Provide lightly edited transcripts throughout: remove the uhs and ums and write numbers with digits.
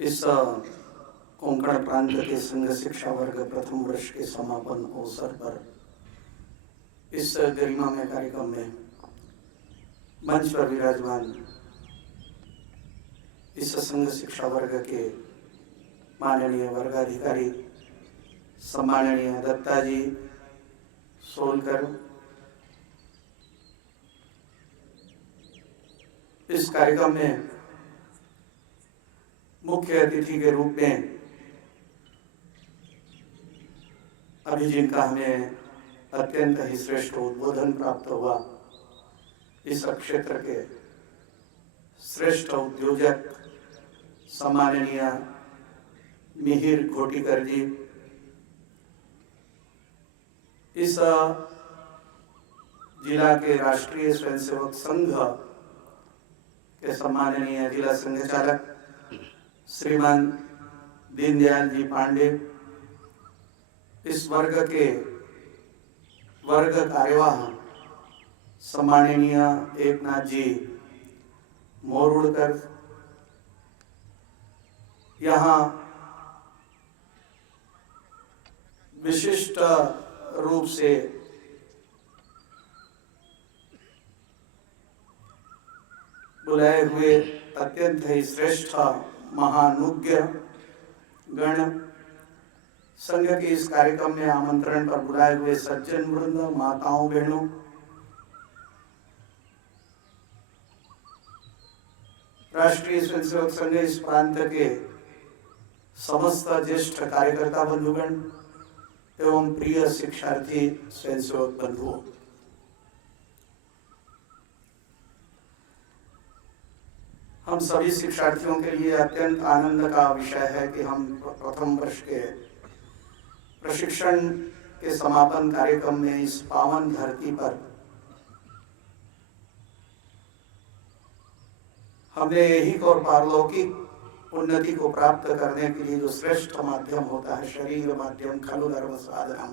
इस कोंकण प्रांत के संघ शिक्षा वर्ग प्रथम वर्ष के समापन अवसर पर इस गरिमामय कार्यक्रम में मंच पर विराजमान इस संघ शिक्षा वर्ग के माननीय वर्गाधिकारी सम्माननीय दत्ता जी सोलकर, इस कार्यक्रम में मुख्य अतिथि के रूप में अभी जिनका हमें अत्यंत ही श्रेष्ठ उद्बोधन प्राप्त हुआ, इस क्षेत्र के श्रेष्ठ उद्योजक सम्माननीय मिहिर घोटीकर जी, इस जिला के राष्ट्रीय स्वयंसेवक संघ के सम्माननीय जिला संघ चालक श्रीमान दीनदयाल जी पांडे, इस वर्ग के वर्ग कार्यवाह सम्माननीय एकनाथ जी मोरुड़कर, यहाँ विशिष्ट रूप से बुलाए हुए अत्यंत ही श्रेष्ठ महानुज्ञ गण, संघ के इस कार्यक्रम में आमंत्रण पर बुलाए हुए सज्जन वृंद, माताओं बहनों, राष्ट्रीय स्वयंसेवक संघ इस प्रांत के समस्त ज्येष्ठ कार्यकर्ता बंधुगण एवं प्रिय शिक्षार्थी स्वयंसेवक बंधुओं, हम सभी शिक्षार्थियों के लिए अत्यंत आनंद का विषय है कि हम प्रथम वर्ष के प्रशिक्षण के समापन कार्यक्रम में इस पावन धरती पर हमने ऐहिक और पारलौकिक उन्नति को प्राप्त करने के लिए जो श्रेष्ठ माध्यम होता है, शरीर माध्यम खलु धर्म साधनम,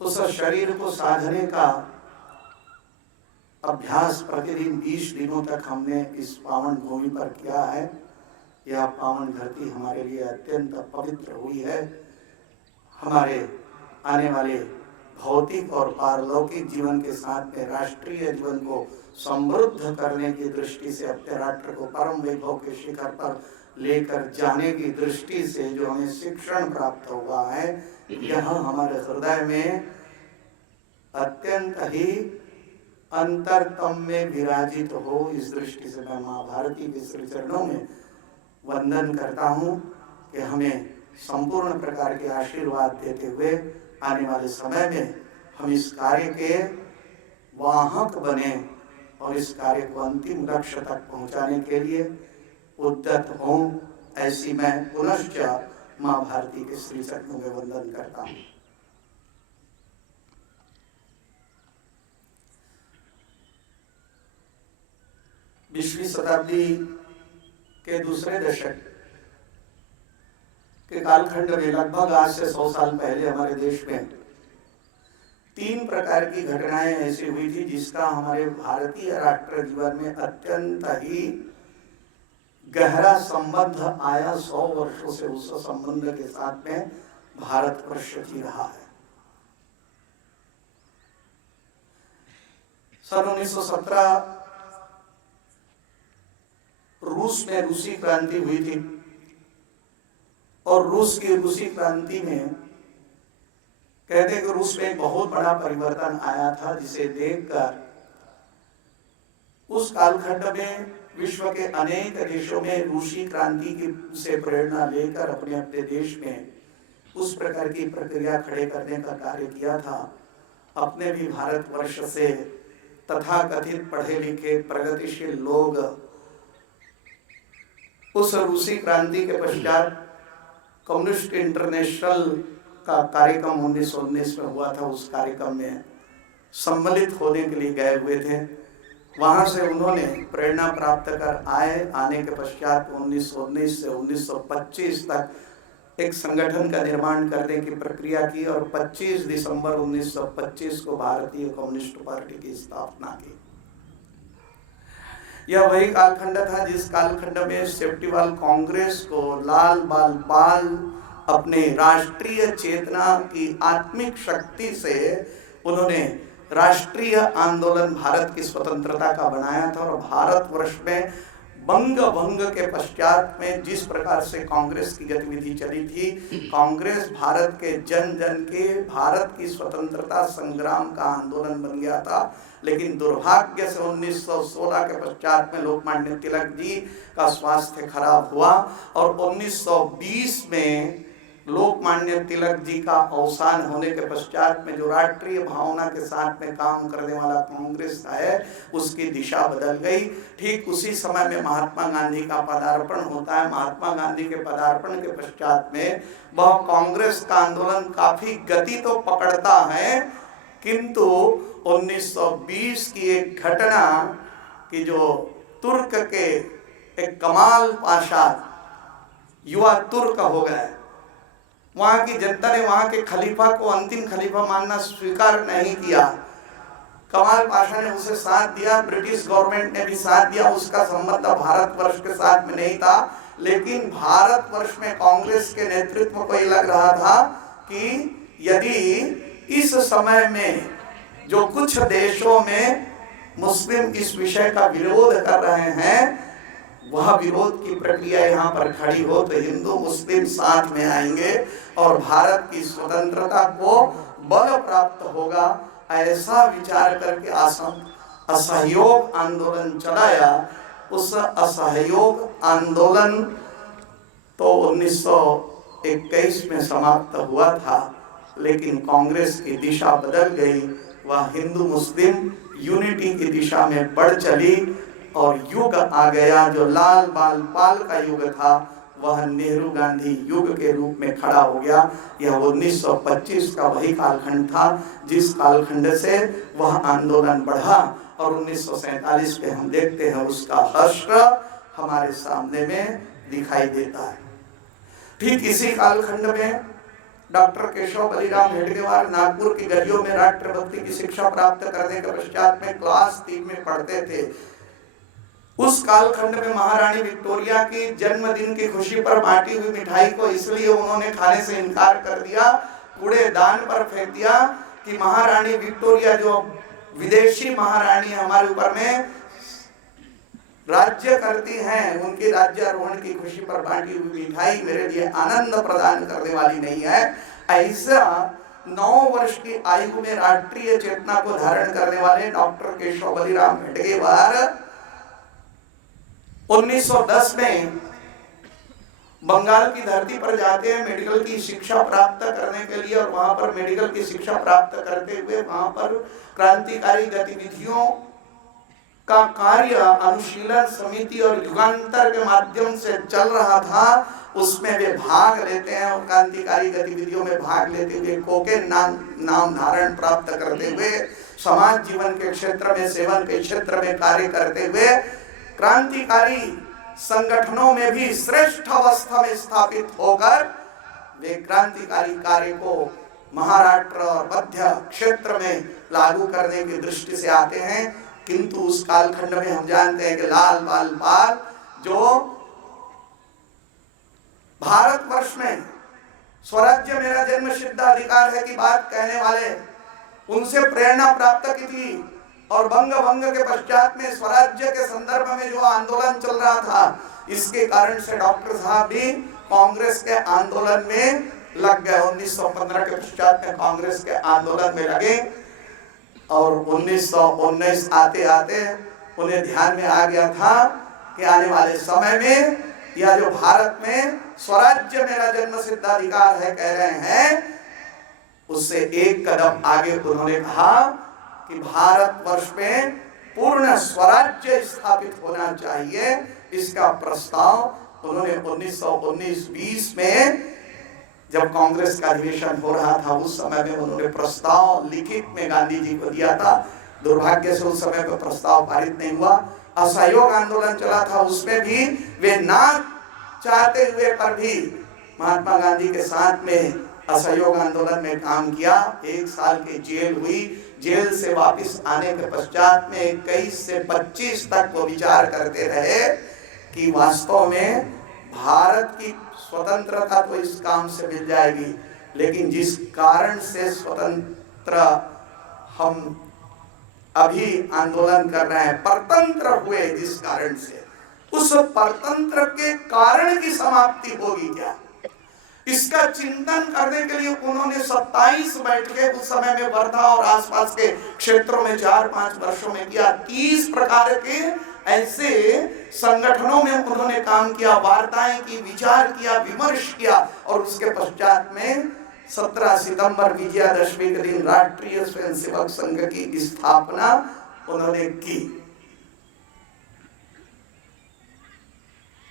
उस शरीर को साधने का अभ्यास प्रतिदिन 20 दिनों तक हमने इस पावन भूमि पर किया है। यह पावन धरती हमारे लिए अत्यंत पवित्र हुई है। हमारे आने वाले भौतिक और पारलौकिक जीवन के साथ में राष्ट्रीय जीवन को समृद्ध करने की दृष्टि से, अपने राष्ट्र को परम वैभव के शिखर पर लेकर जाने की दृष्टि से जो हमें शिक्षण प्राप्त हुआ है, यह हमारे हृदय में अत्यंत ही अंतरतम में विराजित हो। इस दृष्टि से मैं माँ भारती के श्री चरणों में वंदन करता हूँ कि हमें संपूर्ण प्रकार के आशीर्वाद देते हुए आने वाले समय में हम इस कार्य के वाहक बने और इस कार्य को अंतिम लक्ष्य तक पहुँचाने के लिए उद्यत हों, ऐसी मैं पुनश्च माँ भारती के श्री चरणों में वंदन करता हूँ। बीसवीं शताब्दी के दूसरे दशक के कालखंड में लगभग आज से 100 साल पहले हमारे देश में 3 प्रकार की घटनाएं ऐसी हुई थी जिसका हमारे भारतीय राष्ट्र जीवन में अत्यंत ही गहरा संबंध आया। 100 वर्षों से उस संबंध के साथ में भारतवर्ष जी रहा है। सन 1917 रूस में रूसी क्रांति हुई थी और रूस की रूसी क्रांति में कहते हैं कि रूस में एक बहुत बड़ा परिवर्तन आया था, जिसे देखकर उस कालखंड में विश्व के अनेक देशों में रूसी क्रांति की से प्रेरणा लेकर अपने अपने देश में उस प्रकार की प्रक्रिया खड़े करने का कार्य किया था। अपने भी भारतवर्ष से तथाकथित पढ़े लिखे प्रगतिशील लोग उस रूसी क्रांति के पश्चात कम्युनिस्ट इंटरनेशनल का कार्यक्रम 1919 में हुआ था, उस कार्यक्रम में सम्मिलित होने के लिए गए हुए थे। वहां से उन्होंने प्रेरणा प्राप्त कर आने के पश्चात 1919 से 1925 तक एक संगठन का निर्माण करने की प्रक्रिया की और 25 दिसंबर 1925 को भारतीय कम्युनिस्ट पार्टी की स्थापना की। यह वही कालखंड था जिस कालखंड में सेफ्टीवाल कांग्रेस को लाल बाल पाल अपने राष्ट्रीय चेतना की आत्मिक शक्ति से उन्होंने राष्ट्रीय आंदोलन भारत की स्वतंत्रता का बनाया था। और भारतवर्ष में बंग भंग के पश्चात में जिस प्रकार से कांग्रेस की गतिविधि चली थी, कांग्रेस भारत के जन जन के भारत की स्वतंत्रता संग्राम का आंदोलन बन गया था। लेकिन दुर्भाग्य से 1916 के पश्चात में लोकमान्य तिलक जी का स्वास्थ्य खराब हुआ और 1920 में लोकमान्य तिलक जी का अवसान होने के पश्चात में जो राष्ट्रीय भावना के साथ में काम करने वाला कांग्रेस है उसकी दिशा बदल गई। ठीक उसी समय में महात्मा गांधी का पदार्पण होता है। महात्मा गांधी के पदार्पण के पश्चात में वह कांग्रेस का आंदोलन काफी गति तो पकड़ता है, किंतु 1920 की एक घटना कि जो तुर्क के एक कमाल पाशा युवा तुर्क हो गए, वहां की जनता ने वहां के खलीफा को अंतिम खलीफा मानना स्वीकार नहीं किया। कमाल पाशा ने उसे साथ दिया, ब्रिटिश गवर्नमेंट ने भी साथ दिया, उसका संबंध भारतवर्ष के साथ में नहीं था। लेकिन भारतवर्ष में कांग्रेस के नेतृत्व को ये लग रहा था कि यदि इस समय में जो कुछ देशों में मुस्लिम इस विषय का विरोध कर रहे हैं, वह विरोध की प्रक्रिया यहाँ पर खड़ी हो तो हिंदू मुस्लिम साथ में आएंगे और भारत की स्वतंत्रता को बल प्राप्त होगा। ऐसा विचार करके असहयोग आंदोलन चलाया। उस असहयोग आंदोलन तो 1921 में समाप्त हुआ था, लेकिन कांग्रेस की दिशा बदल गई। वह हिंदू मुस्लिम यूनिटी की दिशा में बढ़ चली और युग आ गया जो लाल बाल पाल का युग था, वह नेहरू गांधी युग के रूप में खड़ा हो गया। यह 1925 का वही कालखंड था जिस कालखंड से वह आंदोलन बढ़ा और 1947 में हम देखते हैं उसका हश्र हमारे सामने में दिखाई देता है। ठीक इसी कालखंड में डॉक्टर केशव बलिराम हेडगेवार नागपुर की गलियों में राष्ट्रभक्ति की शिक्षा प्राप्त करने के पश्चात में क्लास 3 में पढ़ते थे। उस कालखंड में महारानी विक्टोरिया की जन्मदिन की खुशी पर बांटी हुई मिठाई को इसलिए उन्होंने खाने से इनकार कर दिया, कूड़ेदान पर फेंक दिया कि महारानी विक्टोरिया जो विदेशी महारानी हमारे ऊपर में राज्य करती हैं, उनकी राज्यारोहण की खुशी पर बांटी हुई मिठाई मेरे लिए आनंद प्रदान करने वाली नहीं है। ऐसा 9 वर्ष की आयु में राष्ट्रीय चेतना को धारण करने वाले डॉक्टर केशव बलिराम हेडगेवार 1910 में बंगाल की धरती पर जाते हैं मेडिकल की शिक्षा प्राप्त करने के लिए और वहां पर मेडिकल की शिक्षा प्राप्त करते हुए वहां पर क्रांतिकारी गतिविधियों का कार्य अनुशीलन समिति और युगांतर के माध्यम से चल रहा था। उसमें वे भाग लेते हैं और क्रांतिकारी गतिविधियों में भाग लेते हुए कोकेन नाम धारण प्राप्त करते हुए समाज जीवन के क्षेत्र में सेवन के क्षेत्र में कार्य करते हुए क्रांतिकारी संगठनों में भी श्रेष्ठ अवस्था में स्थापित होकर वे क्रांतिकारी कार्य को महाराष्ट्र और मध्य क्षेत्र में लागू करने की दृष्टि से आते हैं। किंतु उस कालखंड में हम जानते हैं कि लाल बाल पाल जो भारतवर्ष में स्वराज्य मेरा जन्म सिद्ध अधिकार है की बात कहने वाले, उनसे प्रेरणा प्राप्त की थी और बंग भंग के पश्चात में स्वराज्य के संदर्भ में जो आंदोलन चल रहा था, इसके कारण से डॉक्टर साहब भी कांग्रेस के आंदोलन में लग गए। 1915 के पश्चात में कांग्रेस के आंदोलन में लगे और 1919 आते आते उन्हें ध्यान में आ गया था कि आने वाले समय में यह जो भारत में स्वराज्य मेरा जन्म सिद्ध अधिकार है कह रहे हैं, उससे एक कदम आगे उन्होंने कहा कि भारतवर्ष में पूर्ण स्वराज्य स्थापित होना चाहिए। इसका प्रस्ताव उन्होंने 1919-20 में जब कांग्रेस का अधिवेशन हो रहा था उस समय में उन्होंने प्रस्ताव लिखित में गांधी जी को दिया था। दुर्भाग्य से उस समय पर प्रस्ताव पारित नहीं हुआ। असहयोग आंदोलन चला था, उसमें भी वे ना चाहते हुए पर भी महात्मा गांधी के साथ में असहयोग आंदोलन में काम किया, 1 साल की जेल हुई। जेल से वापस आने के पश्चात में 21 से 25 तक वो विचार करते रहे कि वास्तव में भारत की स्वतंत्रता तो इस काम से मिल जाएगी, लेकिन जिस कारण से स्वतंत्र हम अभी आंदोलन कर रहे हैं, परतंत्र हुए जिस कारण से, उस परतंत्र के कारण की समाप्ति होगी क्या, इसका चिंतन करने के लिए उन्होंने 27 बैठकें उस समय में वर्धा और आसपास के क्षेत्रों में 4-5 वर्षों में किया। 30 प्रकार के ऐसे संगठनों में उन्होंने काम किया, वार्ताएं की, विचार किया, विमर्श किया, और उसके पश्चात में 17 सितंबर विजयादशमी के दिन राष्ट्रीय स्वयंसेवक संघ की स्थापना उन्होंने की।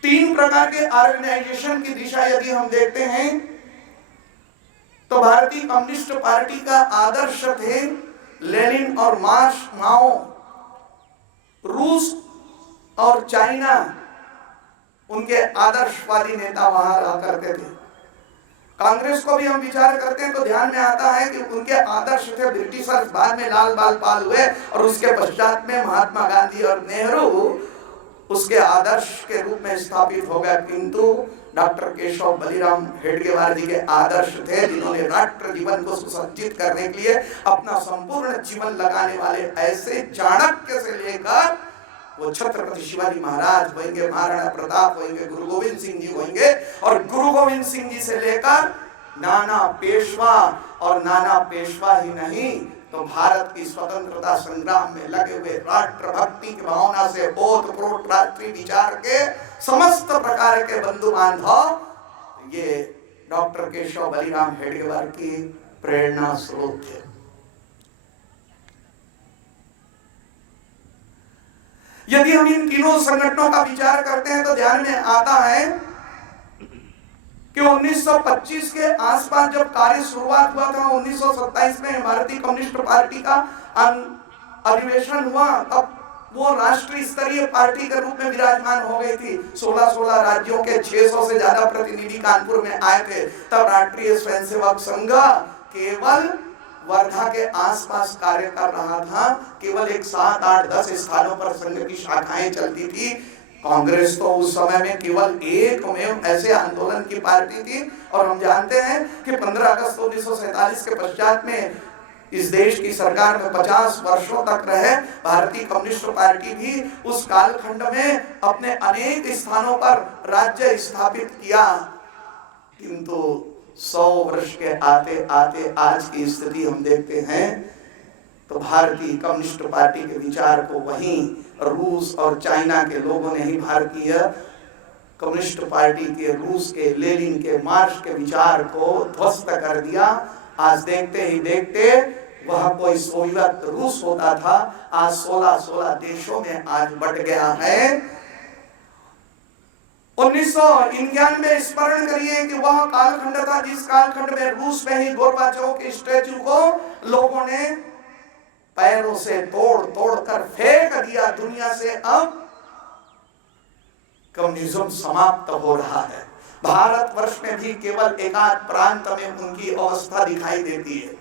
3 प्रकार के ऑर्गेनाइजेशन की दिशा यदि हम देखते हैं तो भारतीय कम्युनिस्ट पार्टी का आदर्श थे लेनिन और मार्क्स, माओ। रूस और चाइना उनके आदर्शवादी नेता वहां रहा करते थे। कांग्रेस को भी हम विचार करते हैं तो ध्यान में आता है कि उनके आदर्श थे ब्रिटिशर्स, बाद में लाल बाल पाल हुए, और उसके पश्चात में महात्मा गांधी और नेहरू उसके आदर्श के रूप में स्थापित हो गया। किंतु डॉक्टर केशव बलिराम हेडगेवार जी के आदर्श थे, जिन्होंने राष्ट्र जीवन को सुसज्जित करने के लिए अपना संपूर्ण जीवन लगाने वाले ऐसे चाणक्य से लेकर वो छत्रपति शिवाजी महाराज होंगे, महाराणा प्रताप होंगे, गुरु गोविंद सिंह जी होंगे, और गुरु गोविंद सिंह जी से लेकर नाना पेशवा, और नाना पेशवा ही नहीं तो भारत की स्वतंत्रता संग्राम में लगे हुए राष्ट्रभक्ति की भावना से ओतप्रोत राष्ट्रीय विचार के समस्त प्रकार के बंधु बांधव, ये डॉक्टर केशव बलिराम हेडगेवार की प्रेरणा स्रोत थे। यदि हम इन तीनों संगठनों का विचार करते हैं तो ध्यान में आता है कि 1925 के आसपास जब कार्य शुरुआत हुआ था, 1927 में भारतीय कम्युनिस्ट पार्टी का अधिवेशन हुआ, तब वो राष्ट्रीय स्तरीय पार्टी के रूप में विराजमान हो गई थी। 16 राज्यों के 600 से ज्यादा प्रतिनिधि कानपुर में आए थे। तब राष्ट्रीय स्वयंसेवक संघ केवल वर्धा के आसपास कार्य कर रहा था। केवल 7, 8, 10 स्थानों पर संघ की शाखाएं चलती थी। कांग्रेस तो उस समय में केवल एकमेव ऐसे आंदोलन की पार्टी थी, और हम जानते हैं कि 15 अगस्त 1947 के पश्चात में इस देश की सरकार में 50 वर्षों तक रहे भारतीय कम्युनिस्ट पार्टी भी उस कालखंड में अपने अनेक स्थानों पर राज्य स्थापित किया। किंतु 100 वर्ष के आते आते आज की स्थिति हम देखते हैं तो भारतीय कम्युनिस्ट पार्टी के विचार को वहीं रूस और चाइना के लोगों ने ही भारतीय कम्युनिस्ट पार्टी के, रूस के, लेनिन के, मार्क्स के विचार को ध्वस्त कर दिया। आज देखते ही देखते वह कोई सोवियत रूस होता था, आज 16 देशों में आज बट गया है। 1991 में स्मरण करिए कि वह कालखंड था जिस कालखंड में रूस में ही गोरबाचोव के स्टैच्यू को लोगों ने पैरों से तोड़ तोड़ कर फेंक दिया दुनिया से। अब कम्युनिज्म समाप्त हो रहा है। भारतवर्ष में भी केवल एकाध प्रांत में उनकी अवस्था दिखाई देती है।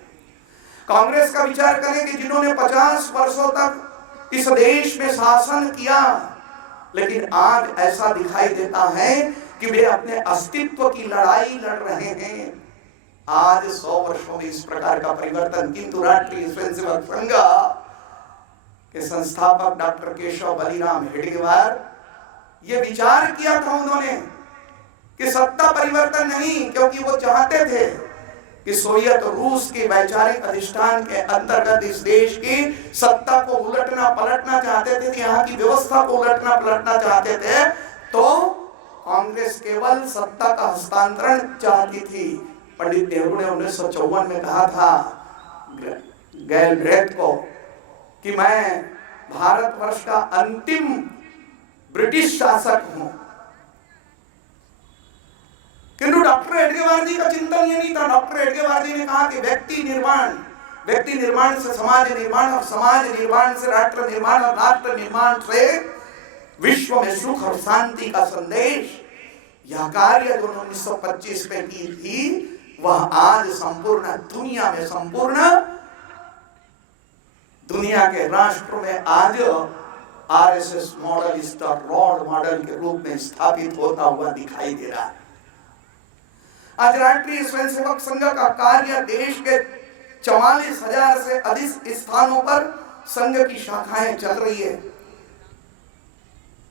कांग्रेस का विचार करें कि जिन्होंने 50 वर्षों तक इस देश में शासन किया, लेकिन आज ऐसा दिखाई देता है कि वे अपने अस्तित्व की लड़ाई लड़ रहे हैं। आज 100 वर्षों में इस प्रकार का परिवर्तन, किंतु राष्ट्रीय स्वयंसेवक संघ के संस्थापक डॉक्टर केशव बलिराम हेडगेवार ये विचार किया था उन्होंने कि सत्ता परिवर्तन नहीं, क्योंकि वो चाहते थे कि सोवियत रूस के वैचारिक अधिष्ठान के अंतर्गत इस देश की सत्ता को उलटना पलटना चाहते थे, यहाँ की व्यवस्था को उलटना पलटना चाहते थे। तो कांग्रेस केवल सत्ता का हस्तांतरण चाहती थी। पंडित नेहरू ने 1954 में कहा था गैलब्रेथ को कि मैं भारतवर्ष का अंतिम ब्रिटिश शासक हूं। किंतु डॉक्टर हेडगेवार जी का चिंतन ये नहीं था। डॉक्टर हेडगेवार जी ने कहा कि व्यक्ति निर्माण से समाज निर्माण, और समाज निर्माण से राष्ट्र निर्माण, और राष्ट्र निर्माण से विश्व में सुख और शांति का संदेश। यह कार्य जो 1925 में की थी, वह आज संपूर्ण दुनिया में, संपूर्ण दुनिया के राष्ट्रों में आज आरएसएस मॉडल इसका रोल मॉडल के रूप में स्थापित होता हुआ दिखाई दे रहा है। आज राष्ट्रीय स्वयंसेवक संघ का कार्य देश के 44,000 से अधिक स्थानों पर संघ की शाखाएं चल रही है।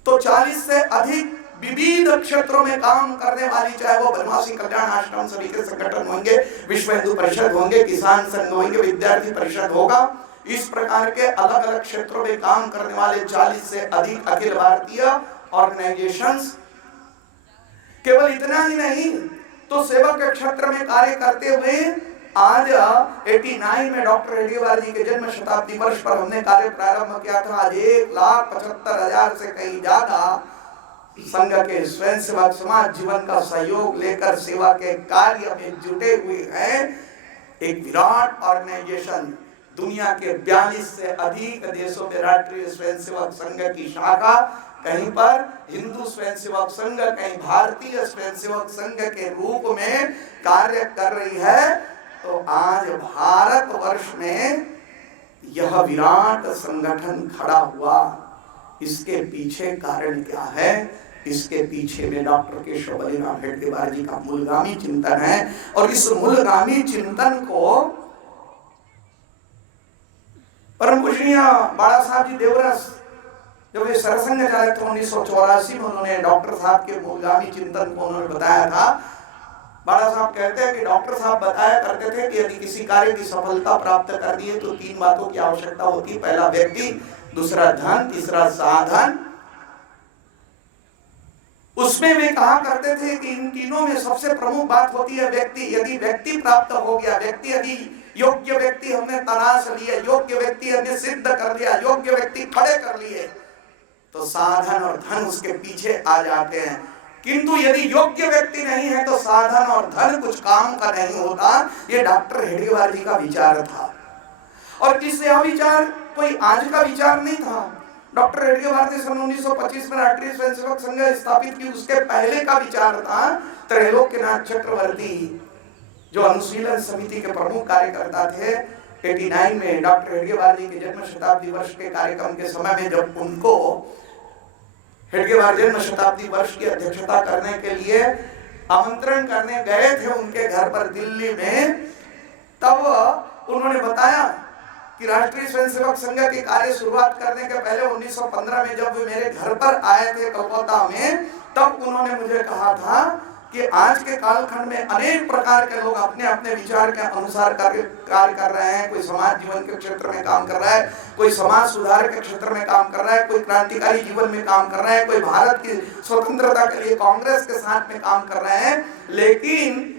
तो 40 से अधिक विविध क्षेत्रों में काम करने वाली, चाहे वो बनवासी कल्याण आश्रम सभी के संगठन होंगे, विश्व हिंदू परिषद होंगे, किसान संघ होंगे, विद्यार्थी परिषद होगा, इस प्रकार के अलग अलग क्षेत्रों में काम करने वाले 40 से अधिक अखिल भारतीय ऑर्गेनाइजेशंस। केवल इतना ही नहीं, तो सेवा के क्षेत्र में कार्य करते हुए आज 89 में डॉक्टर हेडगेवार जी के जन्म शताब्दी वर्ष पर हमने कार्य प्रारंभ किया था। आज 1,75,000 से कहीं ज्यादा संघ के स्वयंसेवक समाज जीवन का सहयोग लेकर सेवा के कार्य में जुटे हुए हैं। एक विराट ऑर्गेनाइजेशन, दुनिया के 42 से अधिक देशों में राष्ट्रीय स्वयंसेवक संघ की शाखा, कहीं पर हिंदू स्वयंसेवक संघ, कहीं भारतीय स्वयंसेवक संघ के रूप में कार्य कर रही है। तो आज भारतवर्ष में यह विराट संगठन खड़ा हुआ, इसके पीछे कारण क्या है? इसके पीछे में डॉक्टर केशव बलिराम हेडगेवार जी का मूलगामी चिंतन है। और इस मूलगामी चिंतन को परम पूजनीय बाला साहब जी देवरस, जब ये सरसंघ चालक थे 1984 में, उन्होंने डॉक्टर साहब के मूलगामी चिंतन को उन्होंने बताया था। बाला साहब कहते हैं कि डॉक्टर साहब बताया करते थे कि यदि किसी कार्य की सफलता प्राप्त करनी है तो 3 बातों की आवश्यकता होती है। पहला व्यक्ति, दूसरा धन, तीसरा साधन। उसमें वे कहा करते थे कि इन तीनों में सबसे प्रमुख बात होती है व्यक्ति। यदि व्यक्ति प्राप्त हो गया, व्यक्ति यदि योग्य व्यक्ति हमने तलाश लिया, योग्य व्यक्ति हमने सिद्ध कर लिया, योग्य व्यक्ति खड़े कर लिए, तो साधन और धन उसके पीछे आ जाते हैं। किंतु यदि योग्य व्यक्ति नहीं है तो साधन और धन कुछ काम का नहीं होता। ये डॉक्टर हेडगेवार जी का विचार था। और यह विचार कोई आज का विचार नहीं था। डॉक्टर हेडगेवार ने सन 1925 में राष्ट्रीय स्वयंसेवक संघ स्थापित की, उसके पहले का विचार था। त्रैलोक्यनाथ चक्रवर्ती जो अनुशीलन समिति के प्रमुख कार्यकर्ता थे, 89 में डॉक्टर हेडगेवार जी के जन्म शताब्दी वर्ष के कार्यक्रम के समय में जब उनको हेडगेवार जन्म शताब्दी वर्ष की अध्यक्षता करने के लिए आमंत्रण करने गए थे उनके घर पर दिल्ली में, तब उन्होंने बताया कि राष्ट्रीय स्वयंसेवक संघ के कार्य शुरुआत करने के पहले 1915 में जब वे मेरे घर पर आए थे कलकत्ता में, तब उन्होंने मुझे कहा था कि आज के कालखंड में अनेक प्रकार के लोग अपने अपने विचार के अनुसार कार्य कर रहे हैं। कोई समाज जीवन के क्षेत्र में काम कर रहा है, कोई समाज सुधार के क्षेत्र में काम कर रहा है, कोई क्रांतिकारी जीवन में काम कर रहा है, कोई भारत की स्वतंत्रता के लिए कांग्रेस के साथ में काम कर रहे हैं। लेकिन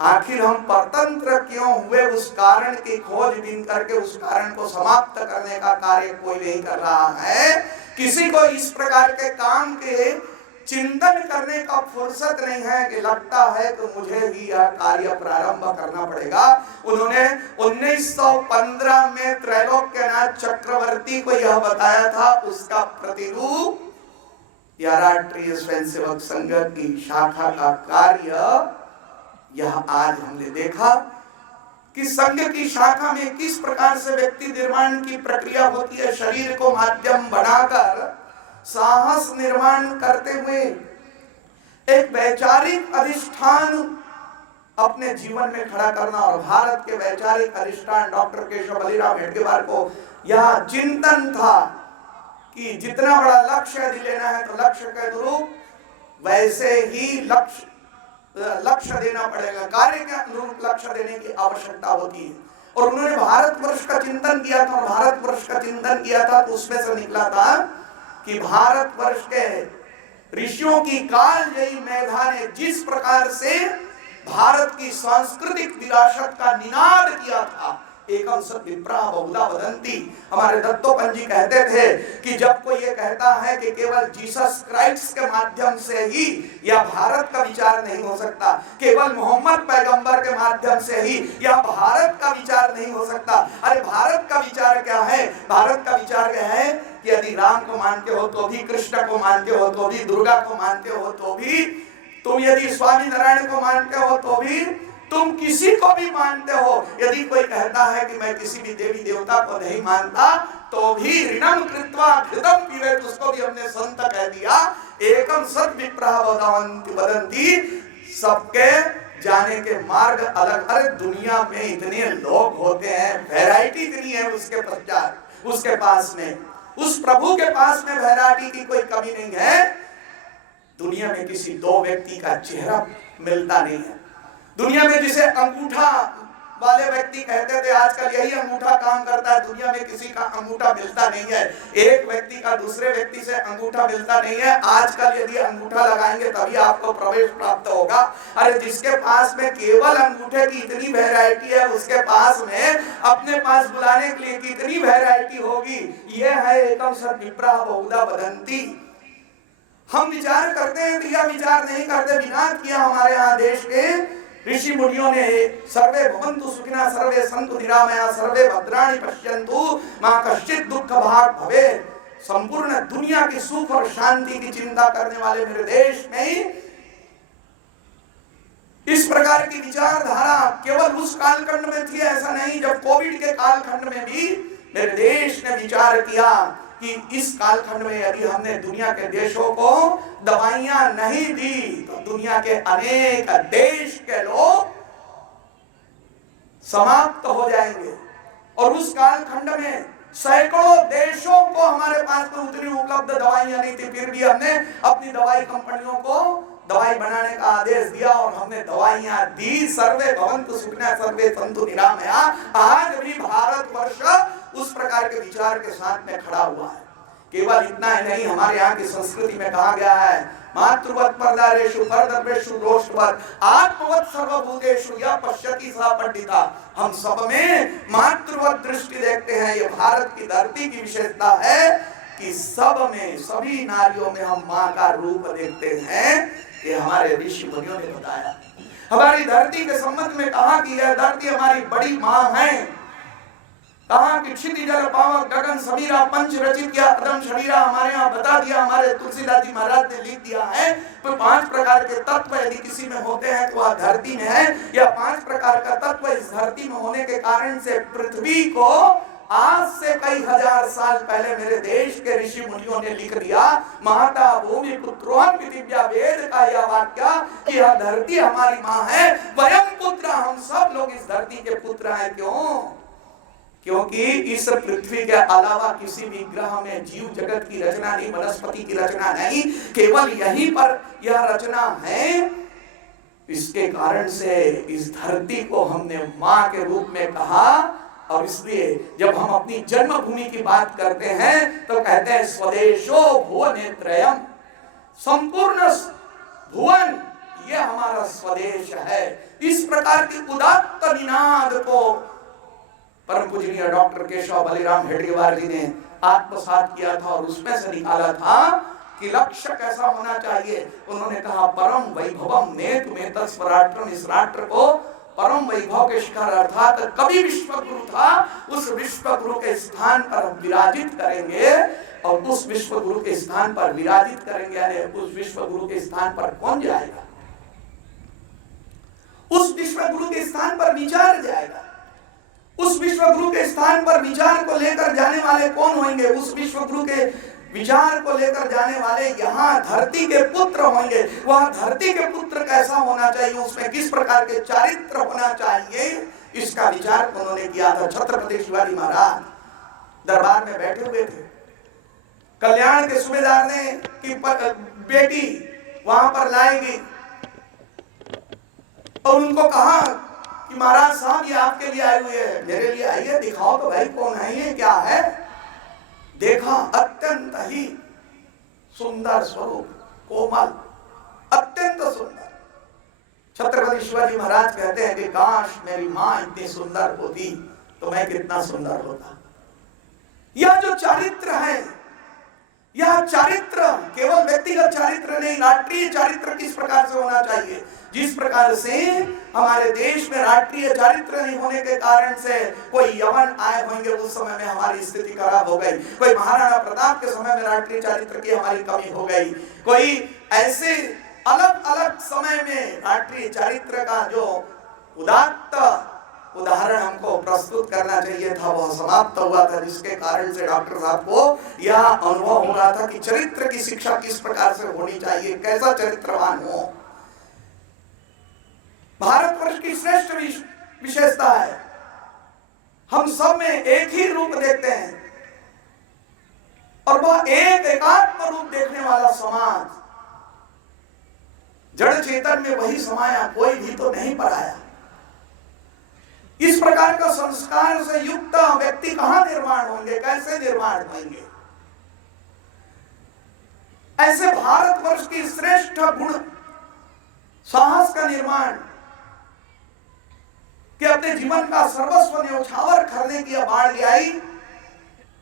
आखिर हम परतंत्र क्यों हुए, उस कारण की खोजबीन करके उस कारण को समाप्त करने का कार्य कोई नहीं कर रहा है। किसी को इस प्रकार के काम के चिंतन करने का फुर्सत नहीं है कि लगता है तो मुझे ही यह कार्य प्रारंभ करना पड़ेगा। उन्होंने 1915 में त्रैलोक्यनाथ चक्रवर्ती को यह बताया था। उसका प्रतिरूप या राष्ट्रीय स्वयंसेवक संघ की शाखा का कार्य यह आज हमने देखा कि संघ की शाखा में किस प्रकार से व्यक्ति निर्माण की प्रक्रिया होती है। शरीर को माध्यम बनाकर साहस निर्माण करते हुए एक वैचारिक अधिष्ठान अपने जीवन में खड़ा करना। और भारत के वैचारिक अधिष्ठान डॉक्टर केशव बलिराम हेडगेवार को यह चिंतन था कि जितना बड़ा लक्ष्य यदि लेना है तो लक्ष्य के अनुरूप वैसे ही लक्ष्य देना पड़ेगा, कार्य के अनुरूप लक्ष्य देने की आवश्यकता होती है। और उन्होंने भारतवर्ष का चिंतन किया था। और भारतवर्ष का चिंतन किया था तो उसमें से निकला था कि भारतवर्ष के ऋषियों की कालजयी मेधा ने जिस प्रकार से भारत की सांस्कृतिक विरासत का निनाद किया था, एकम सत विप्रा बहुधा वदंती। हमारे दत्तोपंत जी कहते थे कि जब कोई ये कहता है कि केवल जीसस क्राइस्ट के माध्यम से ही यह भारत का विचार नहीं हो सकता, केवल मोहम्मद पैगंबर के माध्यम से ही यह भारत का विचार नहीं हो सकता। अरे भारत का विचार क्या है? भारत का विचार क्या है कि यदि राम को मानते हो तो भी, कृष्ण को मानते हो तो भी, दुर्गा को मानते हो तो भी, तुम यदि स्वामी नारायण को मानते हो तो भी, तुम किसी को भी मानते हो, यदि कोई कहता है कि मैं किसी भी देवी देवता को नहीं मानता, तो भी ऋणम कृत्वा घृतम पिबेत, उसको भी हमने संत कह दिया। एकम सद विप्राः वदन्ति, सबके जाने के मार्ग अलग। अरे दुनिया में इतने लोग होते हैं, वैरायटी इतनी है उसके पश्चात, उसके पास में, उस प्रभु के पास में वैरायटी की कोई कमी नहीं है। दुनिया में किसी दो व्यक्ति का चेहरा मिलता नहीं है। दुनिया में जिसे अंगूठा वाले व्यक्ति कहते थे, आजकल यही अंगूठा काम करता है। दुनिया में किसी का अंगूठा मिलता नहीं है, एक व्यक्ति का दूसरे व्यक्ति से अंगूठा मिलता नहीं है। आजकल यदि अंगूठा लगाएंगे तभी आपको प्रवेश प्राप्त होगा। अरे जिसके पास में केवल अंगूठे की इतनी वैरायटी है, उसके पास में अपने पास बुलाने के लिए कितनी वैरायटी होगी। यह है एकम सद विप्राः बहुधा वदन्ति। हम विचार करते हैं या विचार नहीं करते, विनाश किया हमारे यहाँ देश के ऋषि मुनियों ने। सर्वे भवन्तु सुखिनः सर्वे सन्तु निरामया सर्वे भद्राणि पश्यन्तु मा कश्चित् दुःख भाग् भवेत्। संपूर्ण दुनिया की सुख और शांति की चिंता करने वाले मेरे देश में इस प्रकार की विचारधारा केवल उस कालखंड में थी, ऐसा नहीं। जब कोविड के कालखंड में भी मेरे देश ने विचार किया कि इस कालखंड में यदि हमने दुनिया के देशों को दवाइयां नहीं दी तो दुनिया के अनेक देश के लोग समाप्त हो जाएंगे। और उस कालखंड में सैकड़ों देशों को हमारे पास में उतनी उपलब्ध दवाइयां नहीं थी, फिर भी हमने अपनी दवाई कंपनियों को दवाई बनाने का आदेश दिया और हमने दवाइयां दी। सर्वे भवन्तु सुखिनः सर्वे सन्तु निरामया। आज भी भारतवर्ष उस प्रकार के विचार के साथ में खड़ा हुआ है। केवल इतना ही नहीं, हमारे यहाँ की संस्कृति में कहा गया है, मातृवत् परदारेषु परदर्भेषु दोषवत् आत्मवत् सर्वभूतेषु यः पश्यति सः पंडितः। हम सब में मातृवत् दृष्टि देखते हैं। ये भारत की धरती की विशेषता है कि सब में, सभी नारियों में हम माँ का रूप देखते हैं। ये हमारे ऋषि मुनियों ने बताया। हमारी धरती के संबंध में कहा कि यह धरती हमारी बड़ी माँ है। कहा कि क्षिति जल पावक गगन समीरा पंच रचित किया अदम शरीरा। हमारे यहाँ बता दिया, हमारे तुलसीदास जी महाराज ने लिख दिया है। तो 5 प्रकार के तत्व यदि किसी में होते हैं तो वह धरती में है। या 5 प्रकार का तत्व इस धरती में होने के कारण से पृथ्वी को आज से कई हजार साल पहले मेरे देश के ऋषि मुनियों ने लिख दिया। माता भूमि पुत्रोहम पृथिव्या, वेद का यह वाक्य कि यह धरती हमारी माँ है। वयम पुत्र, हम सब लोग इस धरती के पुत्र हैं। क्यों? क्योंकि इस पृथ्वी के अलावा किसी भी ग्रह में जीव जगत की रचना नहीं, वनस्पति की रचना नहीं, केवल यहीं पर यह रचना है। इसके कारण से इस धरती को हमने माँ के रूप में कहा। और इसलिए जब हम अपनी जन्मभूमि की बात करते हैं तो कहते हैं स्वदेशो भुवनेत्रयम्, संपूर्ण भुवन ये हमारा स्वदेश है। इस प्रकार की उदात्त निनाद को परम पूजनीय डॉक्टर केशव बलिराम हेडगेवार जी ने आत्मसात किया था और उसमें से निकाला था कि लक्ष्य कैसा होना चाहिए। उन्होंने कहा परम वैभवम नेतुमेतत् स्वराष्ट्रम, इस राष्ट्र को परम वैभव के शिखर अर्थात कभी विश्वगुरु था उस विश्वगुरु के स्थान पर विराजित करेंगे। और उस विश्वगुरु के स्थान पर विराजित करेंगे, यानी उस विश्वगुरु के स्थान पर कौन जाएगा? उस विश्वगुरु के स्थान पर विचार जाएगा। उस विश्वगुरु के स्थान पर विचार को लेकर जाने वाले कौन होंगे? उस विश्वगुरु के विचार को लेकर जाने वाले यहाँ धरती के पुत्र होंगे। वह धरती के पुत्र कैसा होना चाहिए, उसमें किस प्रकार के चारित्र होना चाहिए, इसका विचार उन्होंने किया था। छत्रपति शिवाजी महाराज दरबार में बैठे हुए थे। कल्याण के सूबेदार ने कि बेटी वहां पर लाएगी और उनको कहा कि महाराज साहब ये आपके लिए आए हुए हैं, मेरे लिए आई है, दिखाओ तो भाई कौन है ये, क्या है। देखा, अत्यंत ही सुंदर स्वरूप, कोमल, अत्यंत सुंदर। छत्रपति शिवाजी महाराज कहते हैं कि काश मेरी मां इतनी सुंदर होती तो मैं कितना सुंदर होता। यह जो चारित्र है, यह चारित्र केवल व्यक्तिगत चारित्र नहीं, राष्ट्रीय चारित्र किस प्रकार से होना चाहिए। जिस प्रकार से हमारे देश में राष्ट्रीय चारित्र नहीं होने के कारण से कोई यवन आए होंगे, उस समय में हमारी स्थिति खराब हो गई। कोई महाराणा प्रताप के समय में राष्ट्रीय चारित्र की हमारी कमी हो गई। कोई ऐसे अलग अलग समय में राष्ट्रीय चारित्र का जो उदात्त उदाहरण हमको प्रस्तुत करना चाहिए था, वह समाप्त हुआ था, जिसके कारण से डॉक्टर साहब को यह अनुभव हो रहा था कि चरित्र की शिक्षा किस प्रकार से होनी चाहिए, कैसा चरित्रवान हो। भारतवर्ष की श्रेष्ठ विशेषता है, हम सब में एक ही रूप देखते हैं और वह एक एकात्म रूप देखने वाला समाज, जड़ चेतन में वही समाया, कोई भी तो नहीं पराया। इस प्रकार का संस्कार से युक्त व्यक्ति कहां निर्माण होंगे, कैसे निर्माण होंगे? ऐसे भारतवर्ष की श्रेष्ठ गुण साहस का निर्माण कि अपने जीवन का सर्वस्व न्यौछावर करने की बाढ़ आई,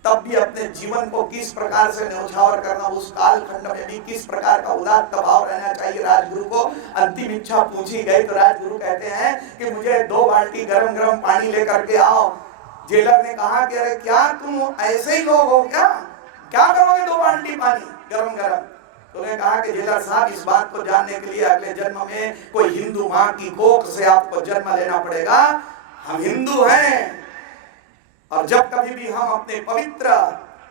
तब भी अपने जीवन को किस प्रकार से न्यौछावर करना, उस कालखंड में भी किस प्रकार का उदात्त भाव रहना चाहिए। राजगुरु को अंतिम इच्छा पूछी गई तो राजगुरु कहते हैं कि मुझे 2 बाल्टी गरम गरम पानी लेकर के आओ। जेलर ने कहा कि अरे क्या तुम ऐसे ही लोग हो क्या करोगे 2 बाल्टी पानी गरम गरम? तो उन्होंने कहा कि जेलर साहब, इस बात को जानने के लिए अगले जन्म में कोई हिंदू माँ की कोख से आपको जन्म लेना पड़ेगा। हम हिंदू हैं और जब कभी भी हम अपने पवित्र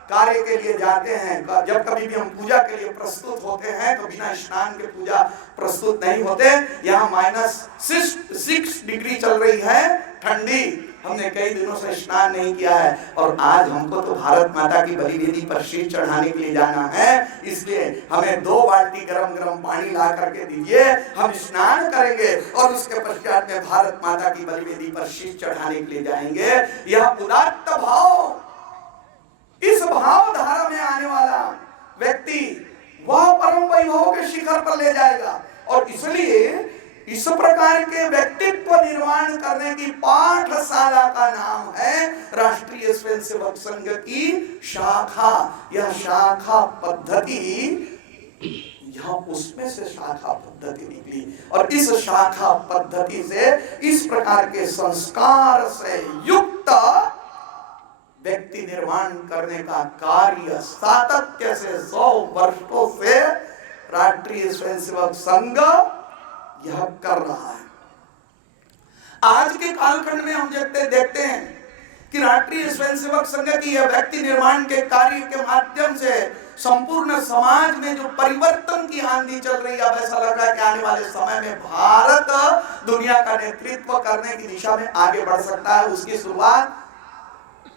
कार्य के लिए जाते हैं, जब कभी भी हम पूजा के लिए प्रस्तुत होते हैं तो बिना स्नान के पूजा प्रस्तुत नहीं होते। यहाँ -6 डिग्री चल रही है, ठंडी, हमने कई दिनों से स्नान नहीं किया है और आज हमको तो भारत माता की बलिवेदी पर शीश चढ़ाने के लिए जाना है, इसलिए हमें 2 बाल्टी गरम गरम पानी ला करके दीजिए, हम स्नान करेंगे और उसके पश्चात में भारत माता की बलिवेदी पर शीश चढ़ाने के लिए जाएंगे। यह उदात्त भाव, इस भाव धारा में आने वाला व्यक्ति वह परम वैभव के शिखर पर ले जाएगा। और इसलिए इस प्रकार के व्यक्तित्व निर्माण करने की पाठशाला का नाम है राष्ट्रीय स्वयंसेवक संघ की शाखा। यह शाखा पद्धति, यह उसमें से शाखा पद्धति निकली और इस शाखा पद्धति से इस प्रकार के संस्कार से युक्त व्यक्ति निर्माण करने का कार्य सातत्य से 100 वर्षों से राष्ट्रीय स्वयंसेवक संघ यह कर रहा है। आज के कालखंड में हम देखते हैं कि राष्ट्रीय स्वयंसेवक संघ की यह व्यक्ति निर्माण के कार्य के माध्यम से संपूर्ण समाज में जो परिवर्तन की आंधी चल रही है, अब ऐसा लग रहा है कि आने वाले समय में भारत दुनिया का नेतृत्व करने की दिशा में आगे बढ़ सकता है। उसकी शुरुआत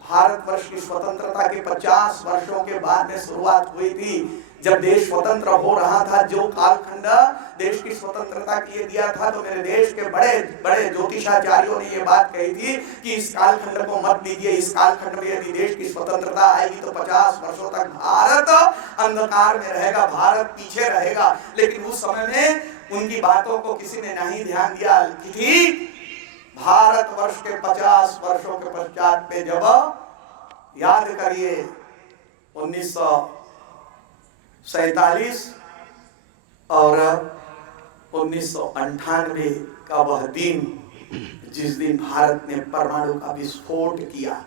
भारतवर्ष की स्वतंत्रता के 50 वर्षों के बाद में शुरुआत हुई थी। जब देश स्वतंत्र हो रहा था, जो कालखंड देश की स्वतंत्रता के लिए दिया था, तो मेरे देश के बड़े बड़े ज्योतिषाचार्यों ने ये बात कही थी कि इस कालखंड को मत दीजिए, इस कालखंड में यदि देश की स्वतंत्रता आएगी तो 50 वर्षों तक भारत अंधकार में रहेगा, भारत पीछे रहेगा। लेकिन उस समय में उनकी बातों को किसी ने नहीं ध्यान दिया। ठीक भारतवर्ष के 50 वर्षों के पश्चात में जब याद करिए 1947 और 1998 का वह दिन, जिस दिन भारत ने परमाणु का विस्फोट किया।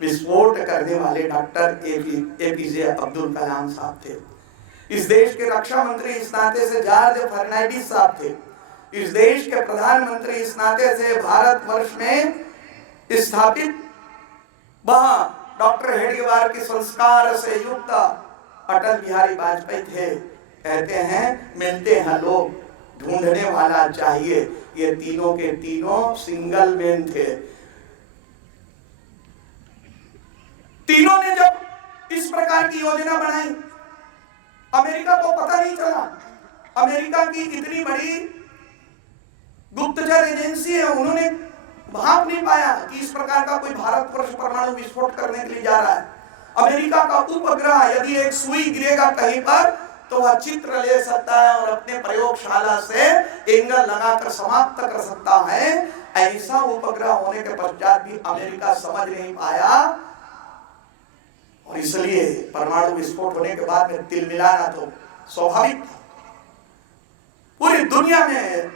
विस्फोट करने वाले डॉक्टर एपीजे अब्दुल कलाम साहब थे। इस देश के रक्षा मंत्री इस नाते से जॉर्ज फर्नांडिस साहब थे। इस देश के प्रधानमंत्री इस नाते से भारतवर्ष में स्थापित वह डॉक्टर हेडगेवार के संस्कार से युक्त अटल बिहारी वाजपेयी थे। कहते हैं मिलते हैं लोग, ढूंढने वाला चाहिए। ये तीनों के तीनों सिंगल मैन थे। तीनों ने जब इस प्रकार की योजना बनाई, अमेरिका को पता नहीं चला। अमेरिका की इतनी बड़ी गुप्तचर एजेंसी है, उन्होंने भाप नहीं पाया कि इस प्रकार का कोई भारतवर्ष परमाणु विस्फोट करने के लिए जा रहा है। अमेरिका का उपग्रह यदि एक सुई गिरेगा कहीं पर तो वह चित्र ले सकता है और अपने प्रयोगशाला से एंगल लगाकर समाप्त कर सकता है। ऐसा उपग्रह होने के पश्चात भी अमेरिका समझ नहीं पाया और इसलिए परमाणु विस्फोट होने के बाद में तिलमिलाना तो स्वाभाविक था। पूरी दुनिया में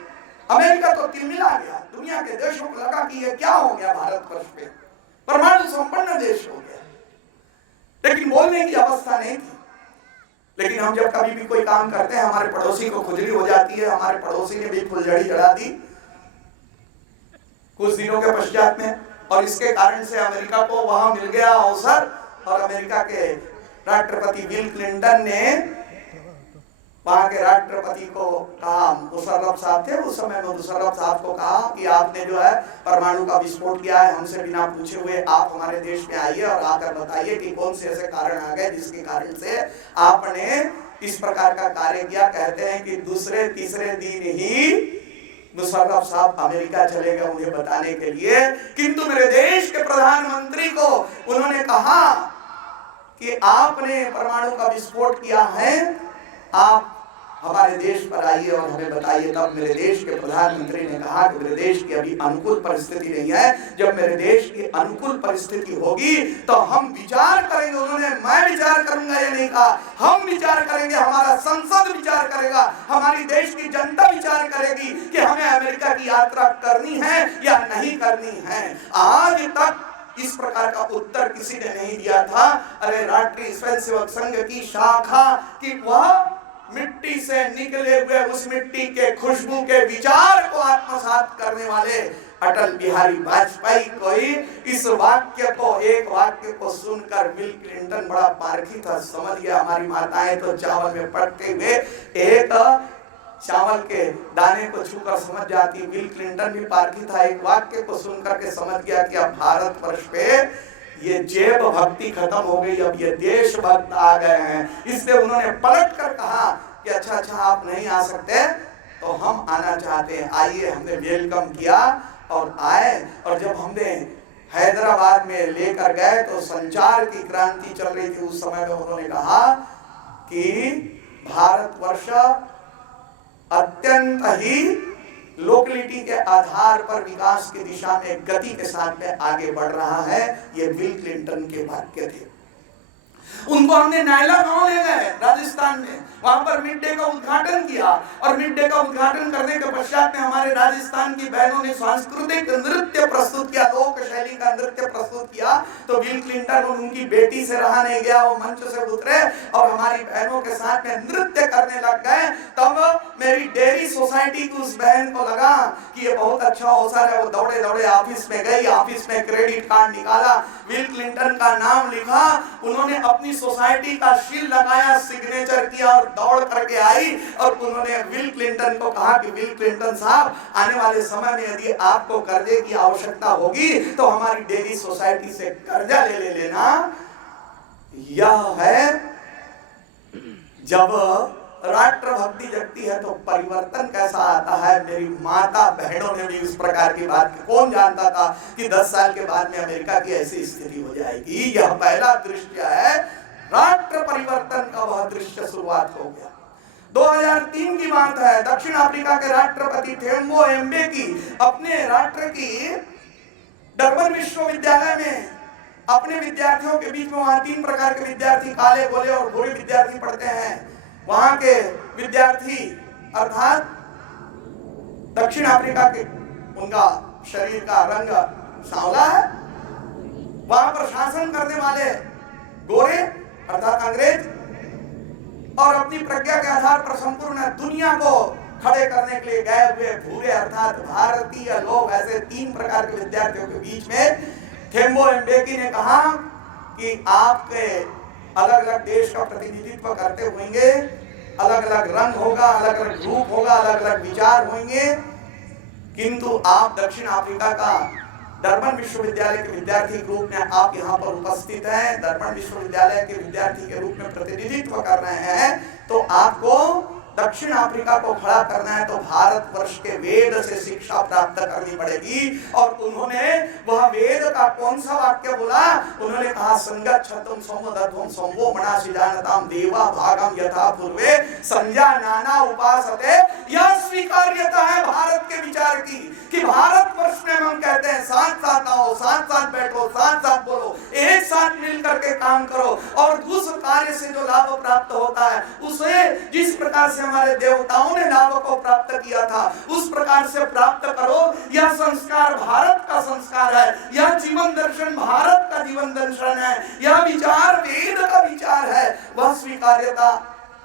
अमेरिका तो तिलमिला गया। दुनिया के देशों को लगा कि ये क्या हो गया, भारतवर्ष पे परमाणु संपन्न देश हो गया। लेकिन बोलने की अवस्था नहीं थी। लेकिन हम जब कभी भी कोई काम करते हैं, हमारे पड़ोसी को खुजली हो जाती है, हमारे पड़ोसी ने भी फुलझड़ी चढ़ा दी, कुछ दिनों के पश्चात में, और इसके कारण से अमेरिका को वहां मिल गया अवसर, और अमेरिका के राष्ट्रपति बिल क्लिंटन ने वहां के राष्ट्रपति को कहा, मुशर्रफ साहब थे उस समय में, मुशर्रफ साहब को कहा कि आपने जो है परमाणु का विस्फोट किया है, हमसे बिना पूछे हुए आप हमारे देश में आइए और आकर बताइए कि कौन से ऐसे कारण आ गए जिसके कारण से आपने इस प्रकार का कार्य किया। कहते हैं कि दूसरे तीसरे दिन ही मुशर्रफ साहब अमेरिका चले गए उन्हें बताने के लिए, किंतु मेरे देश के प्रधानमंत्री को उन्होंने कहा कि आपने परमाणु का विस्फोट किया है, आप हमारे देश पर आइए और हमें बताइए। तब मेरे देश के प्रधानमंत्री ने कहा कि मेरे देश की अभी अनुकूल परिस्थिति नहीं है, जब मेरे देश की अनुकूल परिस्थिति होगी तो हम विचार करेंगे। उन्होंने मैं विचार करूंगा ये नहीं कहा, हम विचार करेंगे, हमारा संसद विचार करेगा, हमारी देश की जनता विचार करेगी कि हमें अमेरिका की यात्रा करनी है या नहीं करनी है। आज तक इस प्रकार का उत्तर किसी ने नहीं दिया था। अरे राष्ट्रीय स्वयंसेवक संघ की शाखा की वह मिट्टी से निकले हुए उस मिट्टी के खुशबू के विचार को आत्मसात करने वाले अटल बिहारी वाजपेयी कोई इस वाक्य को, एक वाक्य को सुनकर बिल क्लिंटन बड़ा पारखी था, समझ गया। हमारी माताएं तो चावल में पड़ते हुए एक चावल के दाने को छूकर समझ जाती, बिल क्लिंटन भी पारखी था, एक वाक्य को सुनकर के समझ गया कि अब भारतवर्ष पे ये जेब भक्ति खत्म हो गई, अब ये देशभक्त आ गए हैं। इसलिए उन्होंने पलट कर कहा कि अच्छा आप नहीं आ सकते तो हम आना चाहते हैं, आइए। हमने वेलकम किया और आए, और जब हमने हैदराबाद में लेकर गए तो संचार की क्रांति चल रही थी उस समय में। उन्होंने कहा कि भारतवर्ष अत्यंत ही लोकलिटी के आधार पर विकास की दिशा में गति के साथ में आगे बढ़ रहा है। ये बिल क्लिंटन के वाक्य थे। उनको हमने नायला गांव ले गए राजस्थान में, वहां पर मिड डे का उद्घाटन किया, और मिड डे का उद्घाटन करने के पश्चात में हमारे राजस्थान की बहनों ने सांस्कृतिक नृत्य प्रस्तुत किया, लोक शैली का नृत्य प्रस्तुत किया। तो बिल क्लिंटन और उनकी बेटी से रहा नहीं गया, वो मंच से उतरे और हमारी बहनों के साथ में नृत्य करने लग गए। तब मेरी डेयरी सोसाइटी की उस बहन को लगा कि ये बहुत अच्छा अवसर है, वो दौड़े दौड़े ऑफिस में गई, ऑफिस में क्रेडिट कार्ड निकाला, बिल क्लिंटन का नाम लिखा, उन्होंने अपनी सोसाइटी का शील लगाया, सिग्नेचर किया और दौड़ करके आई। और उन्होंने बिल क्लिंटन को कहा कि बिल क्लिंटन साहब, आने वाले समय में यदि आपको कर्जे की आवश्यकता होगी तो हमारी डेयरी सोसाइटी से कर्जा ले लेना। यह है जब राष्ट्रभक्ति जगती है तो परिवर्तन कैसा आता है। मेरी माता बहनों ने भी इस प्रकार की बात, कौन जानता था कि 10 साल के बाद में अमेरिका की ऐसी स्थिति हो जाएगी। यह पहला दृश्य है, राष्ट्र परिवर्तन का वह दृश्य शुरुआत हो गया। 2003 की बात है, दक्षिण अफ्रीका के राष्ट्रपति थेम्बो एम्बेकी अपने राष्ट्र की डरबन विश्वविद्यालय में अपने विद्यार्थियों के बीच में, वहां 3 प्रकार के विद्यार्थी, काले, गोरे और गोरे विद्यार्थी पढ़ते हैं। वहां के विद्यार्थी अर्थात दक्षिण अफ्रीका के, उनका शरीर का रंग सांवला है, वहां पर शासन करने वाले गोरे अर्थात अंग्रेज, और अपनी प्रज्ञा के आधार पर संपूर्ण दुनिया को खड़े करने के लिए गए हुए भूरे अर्थात भारतीय लोग। ऐसे 3 प्रकार के विद्यार्थियों के बीच में थेम्बो एम्बेकी ने कहा कि आपके अलग अलग देश का प्रतिनिधित्व करते होंगे, अलग अलग रंग होगा, अलग अलग रूप होगा, अलग अलग विचार होंगे, किंतु आप दक्षिण अफ्रीका का डरबन विश्वविद्यालय के विद्यार्थी के रूप में आप यहाँ पर उपस्थित हैं, डरबन विश्वविद्यालय के विद्यार्थी के रूप में प्रतिनिधित्व कर रहे हैं, तो आपको दक्षिण अफ्रीका को खड़ा करना है तो भारतवर्ष के वेद से शिक्षा प्राप्त करनी पड़ेगी। और उन्होंने वह वेद का कौन सा वाक्य बोला? उन्होंने कहा संगच्छतुम समुदध्वम संभो मनासि जानताम देवा भागम यथा पूर्वे संजानाना उपासते। यह स्वीकार्यता है भारत के विचार की कि भारतवर्ष में हम कहते हैं साथ साथ आओ, साथ साथ बैठो, साथ साथ बोलो, एक साथ मिल करके काम करो, और उस कार्य से जो लाभ प्राप्त होता है उसे जिस प्रकार से हमारे देवताओं ने लाभ को प्राप्त किया था उस प्रकार से प्राप्त करो। यह संस्कार भारत का संस्कार है, यह जीवन दर्शन भारत का जीवन दर्शन है, यह विचार वेद का विचार है। वह स्वीकार्यता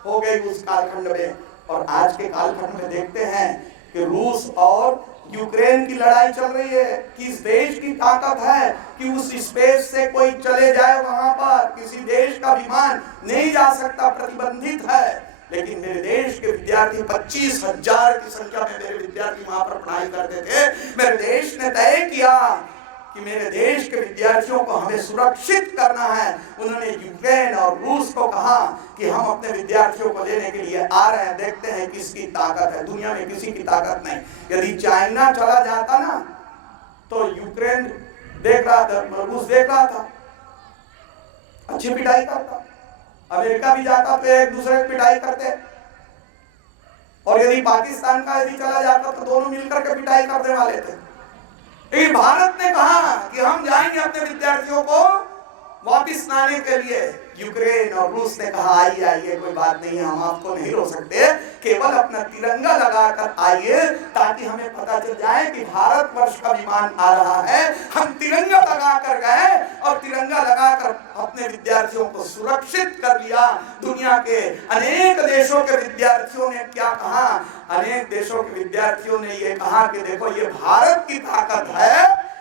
हो गई उस कालखंड में। और आज के कालखंड में देखते हैं कि रूस और यूक्रेन की लड़ाई चल रही है, किस देश की ताकत है कि उस स्पेस से कोई चले जाए, वहां पर किसी देश का विमान नहीं जा सकता, प्रतिबंधित है। लेकिन मेरे देश के विद्यार्थी 25,000 की संख्या में मेरे विद्यार्थी वहां पर पढ़ाई करते थे। मेरे देश ने तय किया कि मेरे देश के विद्यार्थियों को हमें सुरक्षित करना है। उन्होंने यूक्रेन और रूस को कहा कि हम अपने विद्यार्थियों को लेने के लिए आ रहे हैं, देखते हैं किसकी ताकत है। दुनिया में किसी की ताकत नहीं। यदि चाइना चला जाता ना तो यूक्रेन देख रहा था, रूस देख रहा था, अच्छी पिटाई करता। अमेरिका भी जाता तो एक दूसरे की पिटाई करते। और यदि पाकिस्तान का यदि चला जाता तो दोनों मिलकर के पिटाई करने वाले थे। लेकिन भारत ने कहा कि हम जाएंगे अपने विद्यार्थियों को वापिस लाने के लिए। यूक्रेन और रूस ने कहा आइए आइए, कोई बात नहीं है, हम आपको नहीं रोक सकते, केवल अपना तिरंगा लगाकर आइए ताकि हमें पता चल जाए कि भारतवर्ष का विमान आ रहा है। हम तिरंगा लगाकर गए और तिरंगा लगाकर अपने विद्यार्थियों को सुरक्षित कर लिया। दुनिया के अनेक देशों के विद्यार्थियों ने क्या कहा? अनेक देशों के विद्यार्थियों ने ये कहा कि देखो ये भारत की ताकत है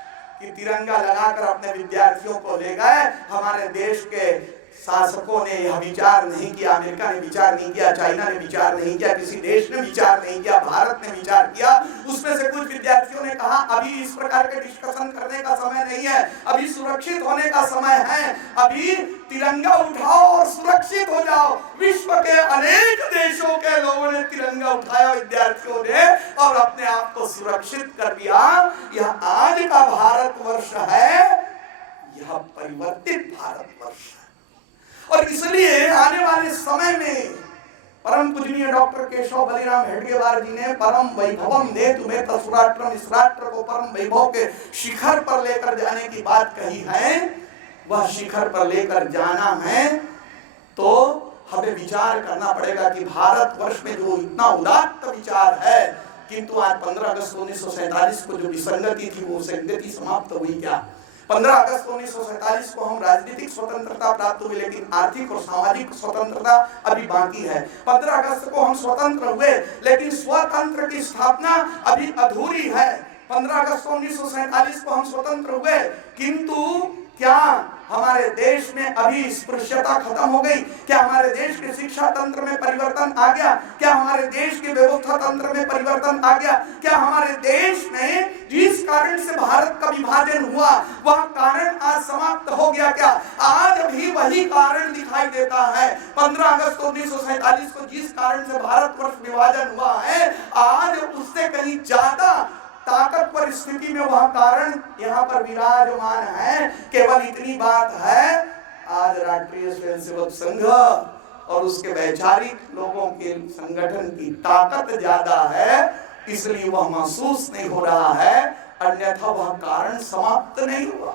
कि तिरंगा लगाकर अपने विद्यार्थियों को ले गए। हमारे देश के शासकों ने यह विचार नहीं किया, अमेरिका ने विचार नहीं किया, चाइना ने विचार नहीं किया, किसी देश ने विचार नहीं किया, भारत ने विचार किया। उसमें से कुछ विद्यार्थियों ने कहा अभी इस प्रकार के डिस्कशन करने का समय नहीं है, अभी सुरक्षित होने का समय है, अभी तिरंगा उठाओ और सुरक्षित हो जाओ। विश्व के अनेक देशों के लोगों ने तिरंगा उठाया, विद्यार्थियों ने, और अपने आप को सुरक्षित कर दिया। यह आज का भारतवर्ष है, यह परिवर्तित भारतवर्ष है। और इसलिए आने वाले समय में परम पूजनीय डॉक्टर केशव बलिराम हेडगेवार जी ने परम वैभवम ने तुम्हें तसुराष्ट्रम, इस राष्ट्र को परम वैभव के शिखर पर लेकर जाने की बात कही है। वह शिखर पर लेकर जाना है तो हमें विचार करना पड़ेगा कि भारतवर्ष में जो इतना उदात्त विचार है, किंतु आज 15 अगस्त 1947 को जो विसंगति थी वो संगति समाप्त हुई क्या? 15 अगस्त 1947 को हम राजनीतिक स्वतंत्रता प्राप्त हुई, लेकिन आर्थिक और सामाजिक स्वतंत्रता अभी बाकी है। 15 अगस्त को हम स्वतंत्र हुए, लेकिन स्वतंत्र की स्थापना अभी अधूरी है। 15 अगस्त 1947 को हम स्वतंत्र हुए, किंतु क्या हमारे देश में अभी स्पृश्यता खत्म हो गई? क्या हमारे देश के शिक्षा तंत्र में परिवर्तन आ गया? क्या हमारे देश के व्यवस्था तंत्र में परिवर्तन आ गया? क्या हमारे देश में जिस कारण से भारत का विभाजन हुआ वह कारण आज समाप्त हो गया क्या? आज भी वही कारण दिखाई देता है। 15 अगस्त 1947 को जिस कारण से भारतवर्ष विभाजन हुआ है, आज उससे कहीं ज्यादा ताकतवर स्थिति में वह कारण यहाँ पर विराजमान है। केवल इतनी बात है, आज राष्ट्रीय स्वयंसेवक संघ और उसके वैचारिक लोगों के संगठन की ताकत ज्यादा है, इसलिए वह महसूस नहीं हो रहा है, अन्यथा वह कारण समाप्त नहीं हुआ।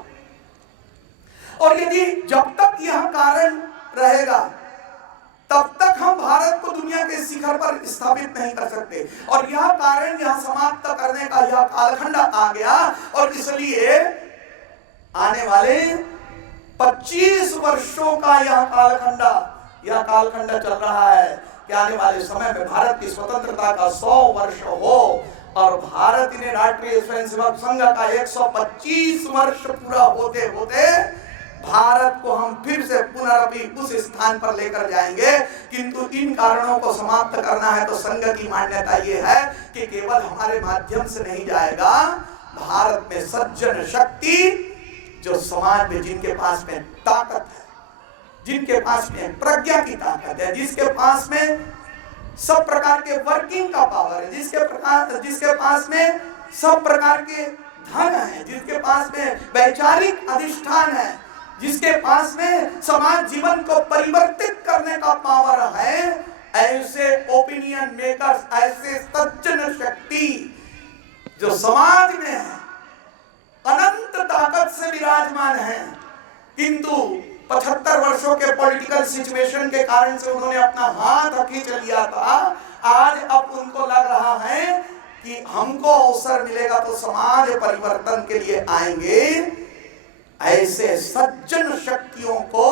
और यदि जब तक यह कारण रहेगा तब तक हम भारत को दुनिया के शिखर पर स्थापित नहीं कर सकते। और यह कारण यह समाप्त करने का यह कालखंड आ गया, और इसलिए आने वाले 25 वर्षों का यह कालखंड चल रहा है कि आने वाले समय में भारत की स्वतंत्रता का 100 वर्ष हो और भारत ने राष्ट्रीय स्वयंसेवक संघ का 125 वर्ष पूरा होते होते भारत को हम फिर से पुनरअपि उस स्थान पर लेकर जाएंगे। किंतु इन कारणों को समाप्त करना है तो संघ की मान्यता ये है कि केवल हमारे माध्यम से नहीं जाएगा। भारत में सज्जन शक्ति, जो समाज में जिनके पास में ताकत है, जिनके पास में प्रज्ञा की ताकत है, जिसके पास में सब प्रकार के वर्किंग का पावर है, जिसके पास में सब प्रकार के धन है, जिसके पास में वैचारिक अधिष्ठान है, जिसके पास में समाज जीवन को परिवर्तित करने का पावर है, ऐसे ओपिनियन मेकर्स, ऐसे सज्जन शक्ति जो समाज में है, अनंत ताकत से विराजमान है, किंतु 75 वर्षों के पॉलिटिकल सिचुएशन के कारण से उन्होंने अपना हाथ खींच लिया था। आज अब उनको लग रहा है कि हमको अवसर मिलेगा तो समाज परिवर्तन के लिए आएंगे। ऐसे सज्जन शक्तियों को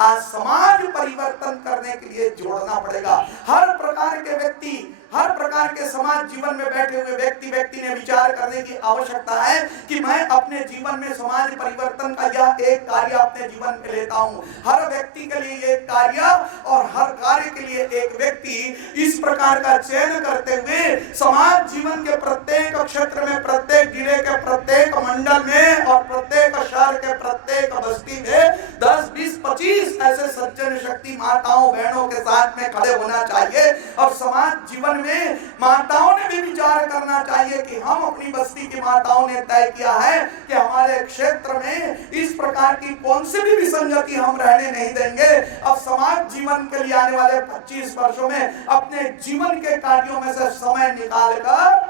आज समाज परिवर्तन करने के लिए जोड़ना पड़ेगा। हर प्रकार के व्यक्ति, हर प्रकार प्रकार के समाज जीवन में बैठे हुए व्यक्ति ने विचार करने की आवश्यकता है कि मैं अपने जीवन में समाज परिवर्तन का यह एक कार्य अपने जीवन में लेता हूं। हर व्यक्ति के लिए एक कार्य और हर कार्य के लिए एक व्यक्ति, इस प्रकार का चयन करते हुए समाज जीवन के प्रत्येक क्षेत्र में, प्रत्येक जिले के प्रत्येक मंडल में और प्रत्येक शहर के प्रत्येक बस्ती में 10, 20, 25 ऐसे सज्जन शक्ति माताओं बहनों के साथ में खड़े होना चाहिए। और समाज जीवन में माताओं ने भी विचार करना चाहिए कि हम अपनी बस्ती की माताओं ने तय किया है कि हमारे क्षेत्र में इस प्रकार की कौन सी भी विसंगति हम रहने नहीं देंगे। अब समाज जीवन के लिए आने वाले 25 वर्षों में अपने जीवन के कार्यों में से समय निकालकर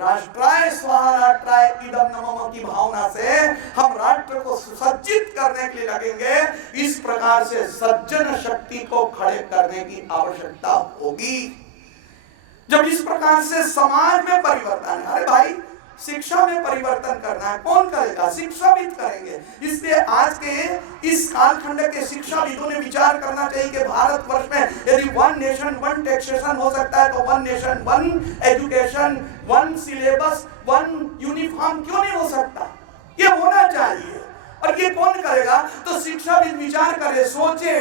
राष्ट्राय स्वाहा राष्ट्राय इदं नमः की भावना से हम राष्ट्र को सुसज्जित करने के लिए लगेंगे। इस प्रकार से सज्जन शक्ति को खड़े करने की आवश्यकता होगी। जब इस प्रकार से समाज में परिवर्तन, अरे भाई शिक्षा में परिवर्तन करना है, कौन करेगा? शिक्षाविद करेंगे। इसलिए आज के इस कालखंड के शिक्षाविदों ने विचार करना चाहिए कि भारतवर्ष में यदि वन नेशन वन टैक्सेशन हो सकता है तो one nation one education, one syllabus, one uniform क्यों नहीं हो सकता? ये होना चाहिए। और ये कौन करेगा? तो शिक्षाविद विचार करे, सोचे,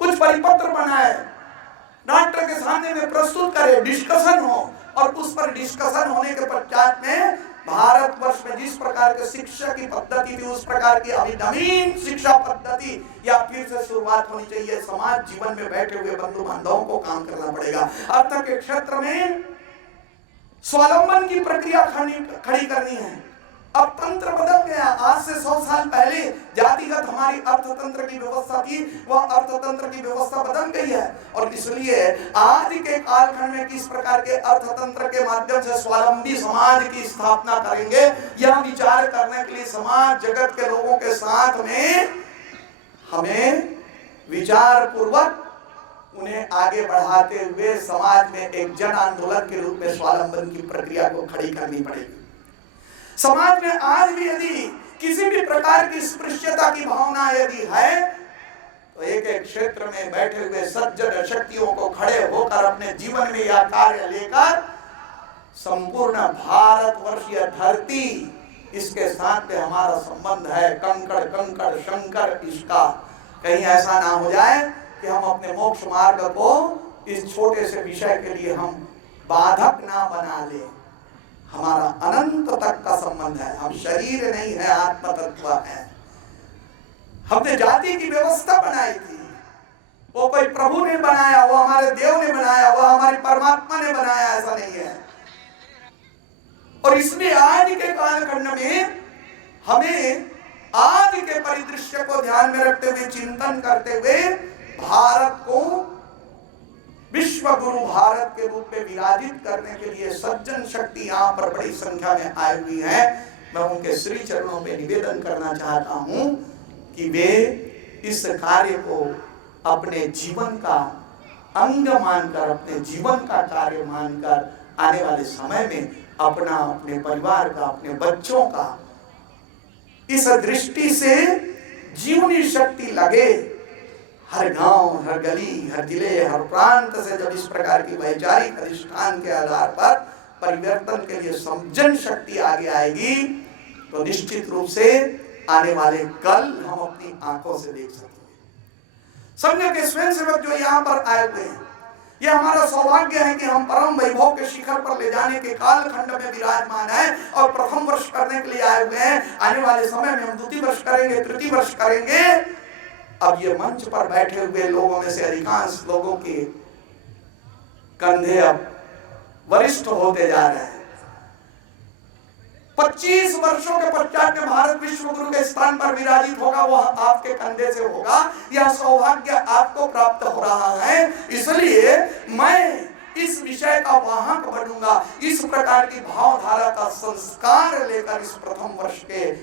कुछ परिपत्र बनाए, राष्ट्र के सामने में प्रस्तुत करे, डिस्कशन हो, और उस पर डिस्कशन होने के पश्चात में भारतवर्ष में जिस प्रकार के शिक्षा की पद्धति थी उस प्रकार की अभी नवीन शिक्षा पद्धति या फिर से शुरुआत होनी चाहिए। समाज जीवन में बैठे हुए बंधु बांधवों को काम करना पड़ेगा। अर्थ के क्षेत्र में स्वावलंबन की प्रक्रिया खड़ी करनी है। अब तंत्र बदल गया। आज से 100 साल पहले जातिगत हमारी अर्थतंत्र की व्यवस्था थी, वह अर्थतंत्र की व्यवस्था बदल गई है। और इसलिए आज के कालखंड में किस प्रकार के अर्थतंत्र के माध्यम से स्वावलंबी समाज की स्थापना करेंगे, यह विचार करने के लिए समाज जगत के लोगों के साथ में हमें विचार पूर्वक उन्हें आगे बढ़ाते हुए समाज में एक जन आंदोलन के रूप में स्वावलंबन की प्रक्रिया को खड़ी करनी पड़ेगी। समाज में आज भी यदि किसी भी प्रकार की स्पृश्यता की भावना यदि है तो एक एक क्षेत्र में बैठे हुए सज्जन शक्तियों को खड़े होकर अपने जीवन में यह कार्य लेकर संपूर्ण भारतवर्षीय धरती, इसके साथ में हमारा संबंध है। कंकड़ कंकड़ शंकर इसका, कहीं ऐसा ना हो जाए कि हम अपने मोक्ष मार्ग को इस छोटे से विषय के लिए हम बाधक ना बना ले। हमारा अनंत तक का संबंध है। हम शरीर नहीं है, आत्म तत्व है। हमने जाति की व्यवस्था बनाई थी, वो कोई प्रभु ने बनाया, वो हमारे देव ने बनाया, वो हमारे परमात्मा ने बनाया, ऐसा नहीं है। और इसलिए आज के कालखंड में हमें आज के परिदृश्य को ध्यान में रखते हुए चिंतन करते हुए भारत को विश्व गुरु भारत के रूप में विराजित करने के लिए सज्जन शक्ति यहाँ पर बड़ी संख्या में आई हुई है। मैं उनके श्री चरणों में निवेदन करना चाहता हूँ कि वे इस कार्य को अपने जीवन का अंग मानकर, अपने जीवन का कार्य मानकर आने वाले समय में अपना, अपने परिवार का, अपने बच्चों का इस दृष्टि से जीवनी शक्ति लगे। हर गांव, हर गली, हर जिले, हर प्रांत से जब इस प्रकार की वैचारिक अधिष्ठान के आधार पर परिवर्तन के लिए सज्जन शक्ति आगे आएगी तो निश्चित रूप से आने वाले कल हम अपनी आंखों से देख सकेंगे। संघ के स्वयंसेवक जो यहाँ पर आए हुए हैं, यह हमारा सौभाग्य है कि हम परम वैभव के शिखर पर ले जाने के कालखंड में विराजमान है और प्रथम वर्ष करने के लिए आए हुए हैं। आने वाले समय में हम द्वितीय वर्ष करेंगे, तृतीय वर्ष करेंगे। अब ये मंच पर बैठे हुए लोगों में से अधिकांश लोगों के कंधे अब वरिष्ठ होते जा रहे हैं। 25 वर्षों के पश्चात में भारत विश्व गुरु के स्थान पर विराजित होगा, वह आपके कंधे से होगा। यह सौभाग्य आपको प्राप्त हो रहा है। इसलिए मैं इस विषय का वाहक बनूंगा। इस प्रकार की भावधारा का संस्कार लेकर इस प्रथम वर्ष के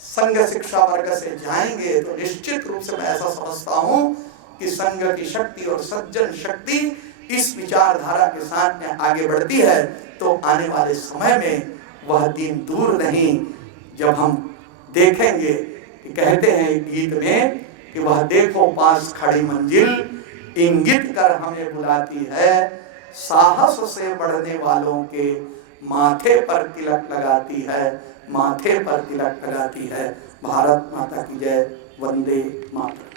संघ शिक्षा वर्ग से जाएंगे तो निश्चित रूप से मैं ऐसा समझता हूं कि संघ की शक्ति और सज्जन शक्ति इस विचारधारा के साथ में आगे बढ़ती है तो आने वाले समय में वह दिन दूर नहीं जब हम देखेंगे कि कहते हैं गीत में कि वह देखो पास खड़ी मंजिल इंगित कर हमें बुलाती है, साहस से बढ़ने वालों के माथे पर तिलक लगाती है, माथे पर तिलक लगाती है। भारत माता की जय। वंदे मातरम।